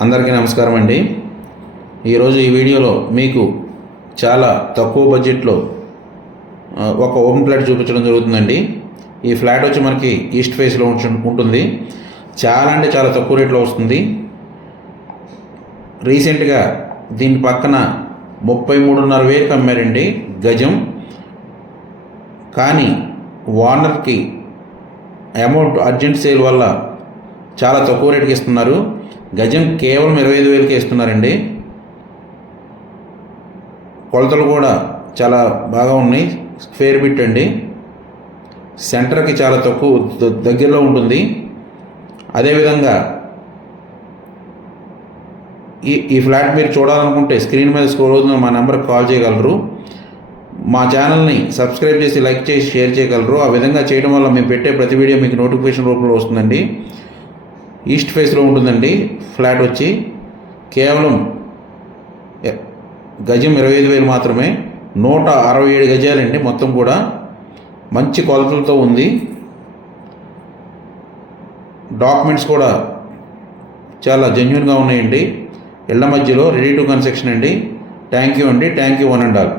అందరికీ నమస్కారం అండి. ఈరోజు ఈ వీడియోలో మీకు చాలా తక్కువ బడ్జెట్లో ఒక ఓపెన్ ఫ్లాట్ చూపించడం జరుగుతుందండి. ఈ ఫ్లాట్ వచ్చి మనకి ఈస్ట్ ఫేస్లో ఉంటుంది. చాలా అంటే చాలా తక్కువ రేట్లో వస్తుంది. రీసెంట్గా దీని పక్కన 33,500 అమ్మారండి గజం. కానీ ఓనర్కి అమౌంట్ అర్జెంట్ సేల్ వల్ల చాలా తక్కువ రేటుకి ఇస్తున్నారు. గజం కేవలం 25,000కి ఇస్తున్నారండి. కొలతలు కూడా చాలా బాగా ఉన్నాయి. స్క్వేర్ బిట్ అండి. సెంటర్కి చాలా తక్కువ దగ్గరలో ఉంటుంది. అదేవిధంగా ఈ ఫ్లాట్ మీరు చూడాలనుకుంటే స్క్రీన్ మీద స్క్రోల్ అవుతున్న మా నెంబర్కి కాల్ చేయగలరు. మా ఛానల్ని సబ్స్క్రైబ్ చేసి లైక్ చేసి షేర్ చేయగలరు. ఆ విధంగా చేయడం వల్ల మేము పెట్టే ప్రతి వీడియో మీకు నోటిఫికేషన్ రూపంలో వస్తుందండి. ఈస్ట్ ఫేస్లో ఉంటుందండి. ఫ్లాట్ వచ్చి కేవలం గజం 25,000 మాత్రమే. 167 గజాలండి. మొత్తం కూడా మంచి కొలతలతో ఉంది. డాక్యుమెంట్స్ కూడా చాలా జెన్యూన్గా ఉన్నాయండి. ఇళ్ల మధ్యలో రెడీ టు కన్స్ట్రక్షన్ అండి. థ్యాంక్ యూ అండి. Thank you one and all.